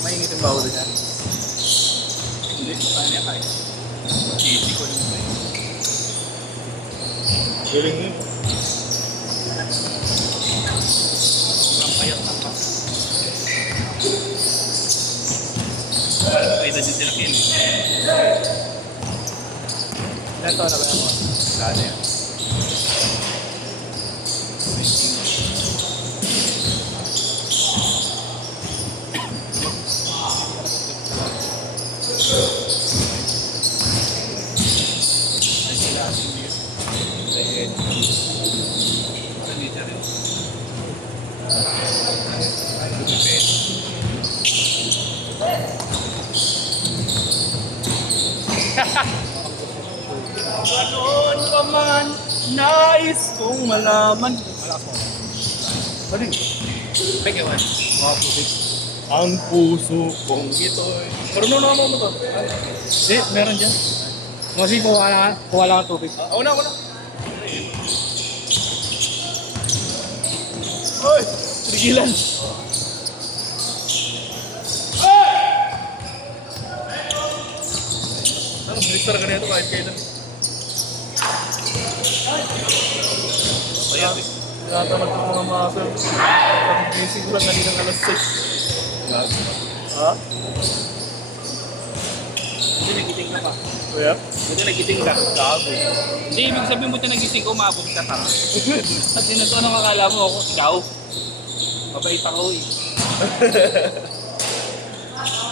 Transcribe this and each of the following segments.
Mainit yung bawal niya. Hindi, paano niya kaya? Easy ko naman eh. Galing yun. Sobrang payat ng pa. Ay, na din sila kin eh. Ilan taon na ba ako? Sana yan. Ay, sila ating beer. Dahil, hindi siya rin. Ay, lumipit. Ganoon pa man, nais kong malaman. Wala ko. Maling. Pekewan. Mga pusit. Ang puso kong ito'y. Marunong naman mo to. Hindi, meron dyan. Kasi kuha lang ang tubig. Ako na. Hoy! Tigilan! Ano, bilis talaga na ito kahit kailan. Ayan, Tinatamad ko mga muscle. Pag-gising ko lang kanina alas 6. Ha? Buti nagiting ka pa. Kuya? Buti nagiting ka. Gago. Hindi, ibig sabihin buti nagising ka, umabot ka tanga. At ito, anong akala mo ako? Ikaw? Mabait ako eh.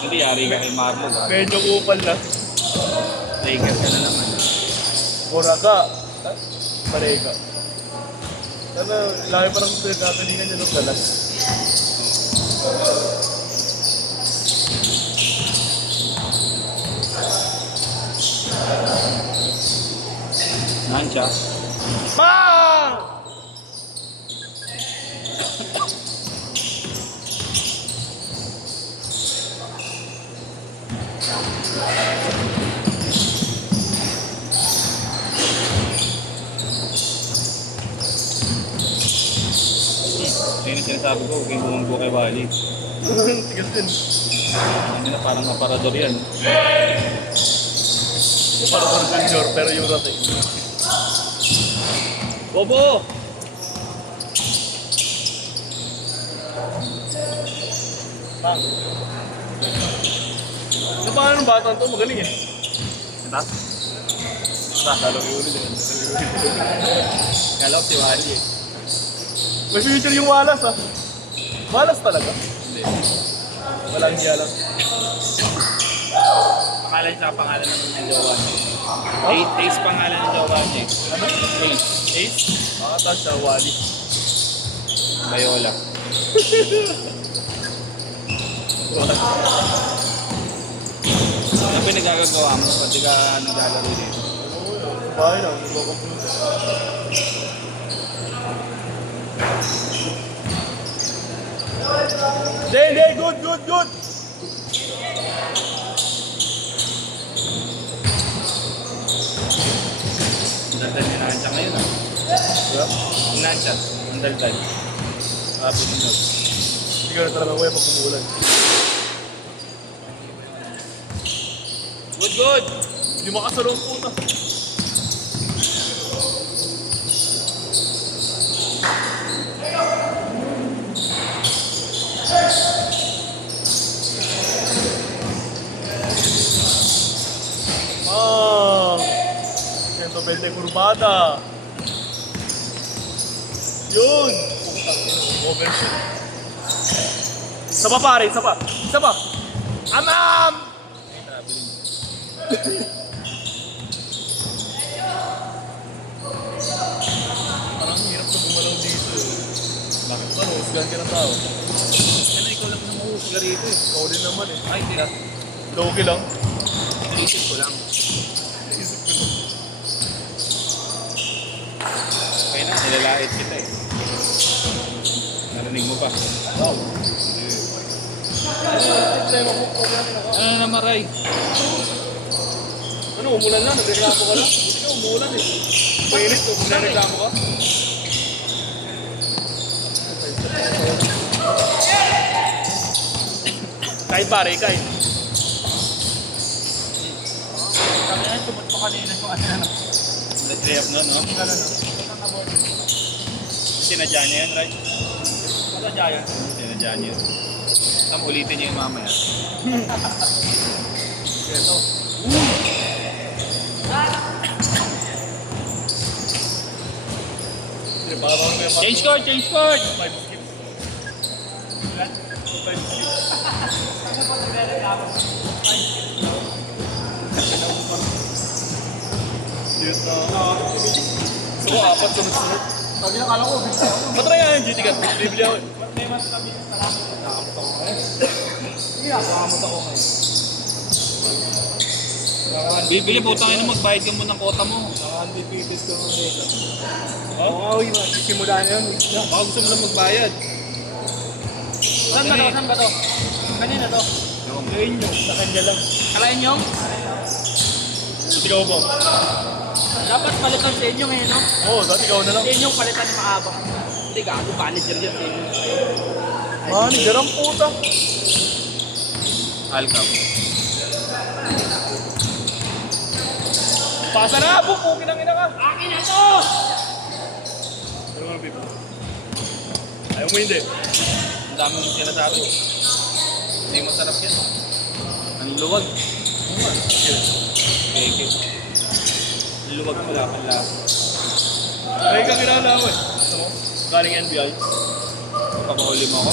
Hindi, yari ka kay Marlon. Medyo kupal na. Tiger ka na naman. Buraga. Parega. Sana, laki parang pinagkatalingan niya ng galas. Nahan siya. Bang! Yun yung sinasabi ko, huwag yung bumanggo kay Wally. Tigas din. Hindi na parang aparador yan. Parang junior, pero yung rate. Bobo! Bang! Ano pa ng batang to? Magaling eh. Ito? Lalo yung ulit eh. Kala ko si Wally eh. May future yung Wallace ah. Wallace talaga. Hindi. Walang hiya lang. Pangalan siya, pangalan ng jowa niya. Ace pangalan ng jowa niya. Ano? Ace. Ace? Makata siya, Wally. Bayola. Ano pinagagagawa mo? Pati ka naglalaro dito. Oo yun. Bahay lang, nagko-computer. Hindi, good! Ang daldal ni Nansha ngayon ah. Yeah? Ang Nansha, ang daldal. Sabi mo nun. Hindi ka na talaga kuya pag umulan. Good! Hindi makasalo ang puta. Belde kurbada. Yun. Overshoot. Isa pa pare, isa pa. Amam! Parang hirap na bumalaw dito. Bakit ba? Husgan ka ng tao. Ano, ikaw lang naman mahusga rito eh. Ikaw din naman eh. Ay, hindi na. Loki lang. Naisip ko lang. Isip ko lang. Kaya na, nilalait kita eh. Narinig mo pa. Wow. Problema mo, problema na ka. Ano na maray? Ano, umulan na? Nagreklamo ka lang? Buti ka, umulan eh. Mainit, nagreklamo ka? Kahit pare, kahit. Sabi na, tumot pa kanina yung ano. Let's lay up no, no? Gano'n. Sinadya niya yan, right? Ano dyan? Sinadya niya yun. Tam, ulitin niya yung mamaya. Ito. Baka baka may Change court, change court! 5 skips. Ilan? 5 skips. Yun na. Gusto ko apat sunod-sunod. Sabi na kala ko, bigla ako. Matry nga yung GT Cut. Bibili ako. May mas kami sa sarap. Nakamot ako ngayon. Sige, nakamot ako ngayon. Bibili, putang ina, magbayad ka muna ng kota mo. Naka-undefeated ko ngayon. Oh? Oo, uy, simula na yun. Baka gusto mo lang magbayad. Saan ba to? Saan ba to? Kanina to? Ngayon yun. Sa kanya lang. Kalain yung? Ikaw ba? Dapat palitan sa inyo ngayon, no? Oo, dati ikaw na lang. Sa inyo palitan ni Maabang. Hindi, gago, manager yan sa inyo. Manager ang puta. Alcap. Pasa na! Pupukin ang ina ka! Akin na to! Ano nga, Pip? Ayaw mo hindi. Ang dami mong sinasabi. Hindi masarap yan. Ang luwag. Peke. Ang luwag mo lapan lang. Ay, kang kinala mo eh. Gusto mo? Galing NBI. Papahuli mo ako.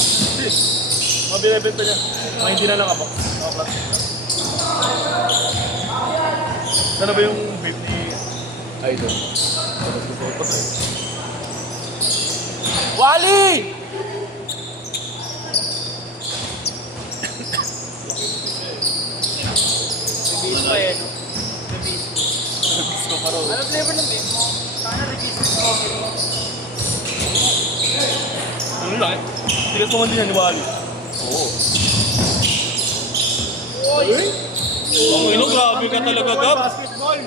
Mabinibenta niya. Mga hindi na nakabak. Nakaplastic na. Sana ba yung vape ni Idol? Tapos gusto ko pa sa'yo. Wally! Release pa eh, no? Release. Gusto pa raw. Ano flavor ng vape mo? Sana release mo. Ano lang eh? Tigas mo man din yan ni Wally. Oo. Oy! Ang ino, grabe ka talaga, Gab. Basketball!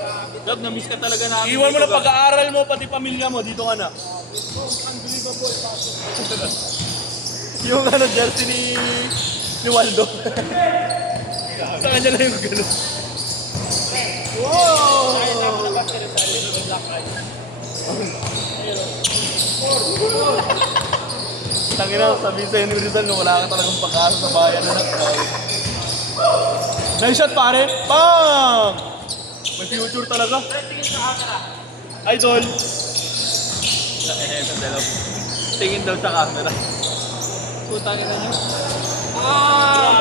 Gab, na-miss ka talaga namin. Iwan mo dito, na Gab. pag-aaral mo, pati pamilya mo. Dito ka na. Unbelievable basketball. Yung ano, jersey ni Waldo. Sa kanya lang yung gano'n. Wow! Ay, tama na basket sa yung black eye. Tangina, sabihin sa'yo ni Rizal no, wala ka talagang pag-asa sa bayan na nakakawin. Nice shot pare! Bang! May future talaga. Idol! Tingin daw sa camera. Putangin na nyo.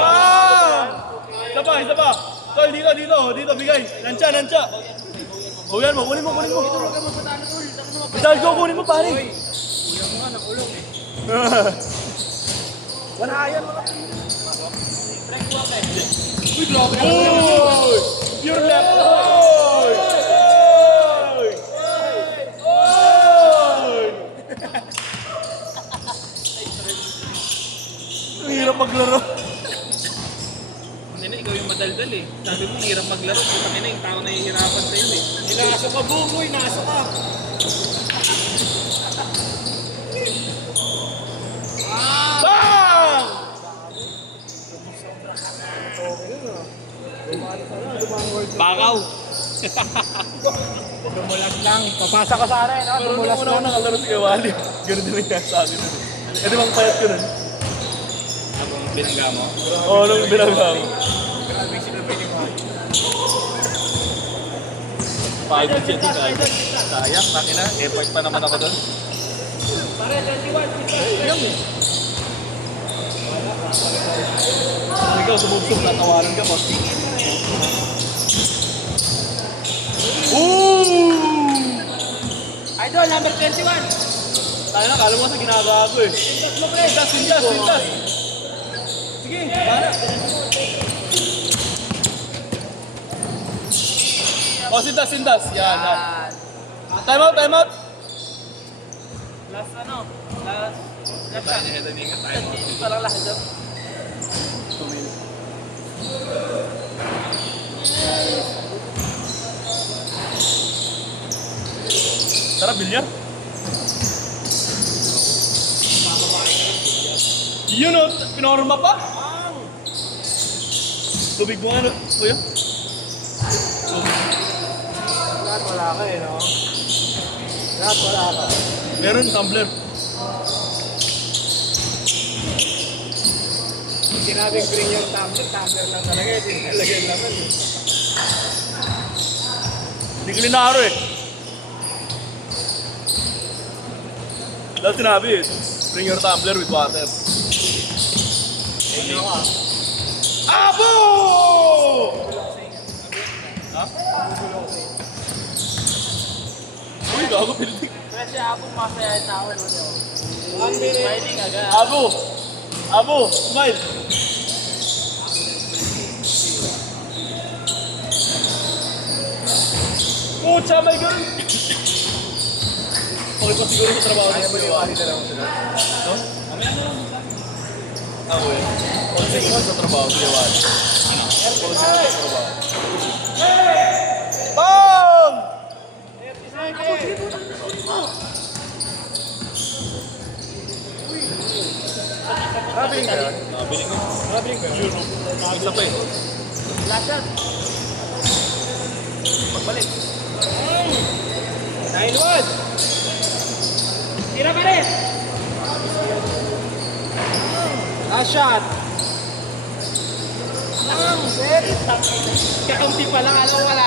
Bang! Isa pa, isa pa! Tol, dito, dito, dito, bigay. Nansya, nansya. Huyan mo, kunin mo, kunin mo. Rizal, go, kunin mo pare. Kuya mo nga, nakulong eh. Wala yan, wala. Break mo ako eh. Uy, grabe. Uy! Pure left. Uy! Uy! Uy! Ang hirap maglaro. Hindi na, ikaw yung madaldal eh. Sabi mo, hirap maglaro. Kung na yung tao na hihirapan sa'yo eh. Inaso ka, bumoy, naso ka. Bang! Bakaw. Dumulas lang. Papasa ka sana eh, no? Pero nung Dumulas una ko lang. nakalaro si Kawali, ganun din yung sa akin. Eh di bang payat ko nun? Abang binangga mo. Oo, nung binangga ko. Grabe sinabi ni Juan. Pagod siya din kahit. Sayang, takina. Effort pa naman ako doon. Pare, 21. Ayun eh. Kung ikaw sumubsog na tawaran ka pa. Ooh! Idol, number 21. Tayo na, kala mo sa ginagawa ko eh. Sintas, sintas, sintas. Sige, para. Oh, sintas, sintas. Yan, yan. Time out, time out. Last ano? Last Kaya niya ito niya tayo. parang lahat dyan. 2 minutes. Tara, bilyar. Yun o, pinorma pa. Tubig mo ano, kuya? Lahat wala ka eh, no? Lahat wala ka. Meron, tumbler. Sinabing bring yung tumbler lang talaga. Hindi talaga yung laman eh. Hindi ko linaro eh. Dahil sinabi eh, bring your tumbler with water. Ayun ako ah. Abo! Ha? Uy, gago building. Kasi abong masaya yung tao, no? 1 minute. Fighting agad. Abo! Abo! Smile! Pucha, may ganun! Okay pa siguro sa trabaho Kaya mo niya. liwali na lang sila. No? Mamaya na lang. Ako eh. Okay siguro sa trabaho, liwali. Okay siguro sa trabaho. Bang! 30 seconds. Nabiling ka yun? Nabiling ko. Nabiling ka yun? Isa pa eh. Last shot. Pagbalik. 9-1. Tira pa rin. Last shot. Kakampi pa lang, alam wala.